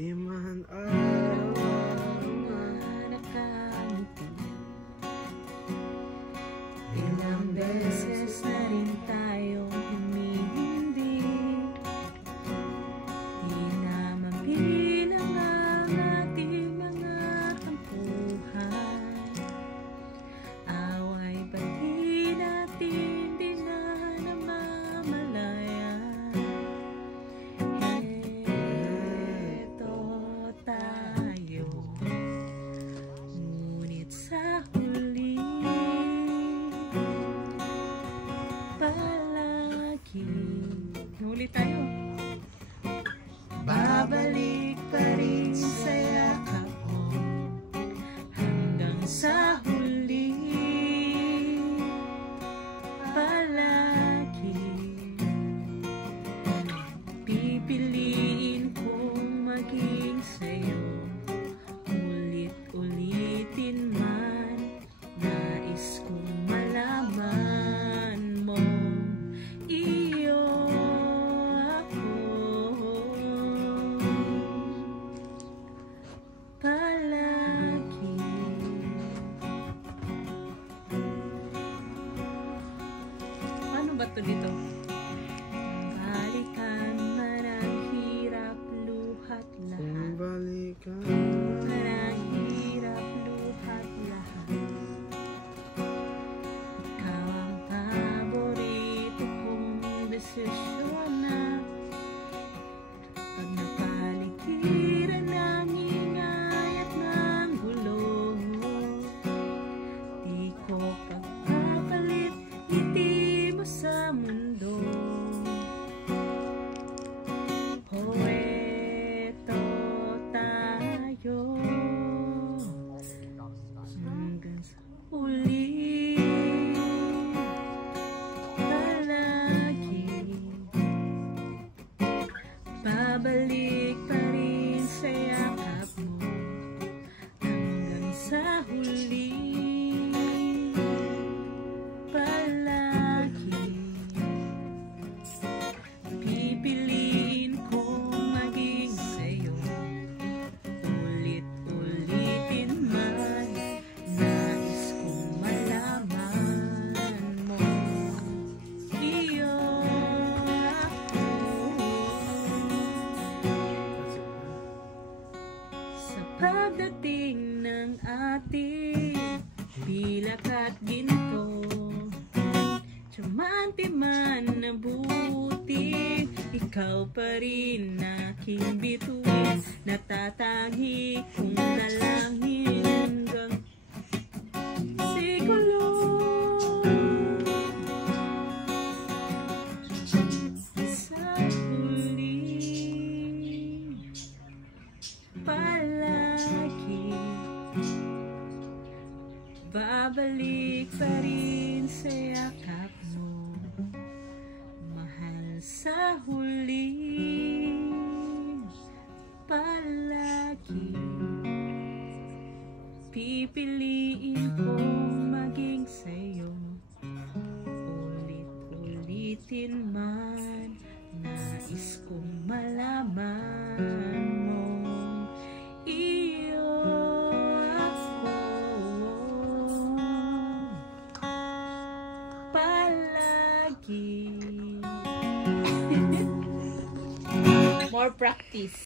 Di man araw na nakangiti. Ilang beses na rin tayong humihindi. Di na mabilang ang ating mga tampuhan. Away ba't di natin di na namamalayan? Eto tayo, ngunit sa huli palagi. Nulit tayo. Babalik pa rin sa yakap mo hanggang sa huli. Palagi pipiliin kong maging sa'yo. Ulit-ulitin man, nais kong malaman mo. Iyo ako palagi. Paano ba ito dito? Balikan man ang hirap, luhat lahat. balikan. Parang hirap, luhat lahat. Ikaw ang paborito kong desisyon na pag napaligiran ng ingay at ng gulo. Di ko pagpapalit ngiti mo sa mundo. Oh, eto tayo hanggang sa huli. Palagi babalik pa rin sa yakap mo hanggang sa huli. Palagi pipiliin kong maging sa'yo. Ulit-ulitin man, nais kong malaman mo. Iyo ako sa pagdating ng ating pilak at ginto. Tsamante man na buti, ikaw pa rin aking bituin. Natatangi kong dalangin hanggang siguro. Sa huli palagi babalik pa rin sa yakap mo, mahal. Sa huli palagi pipiliin kong maging sa'yo. Ulit-ulitin man, nais kong malaman mo. Iyo ako palagi. More practice.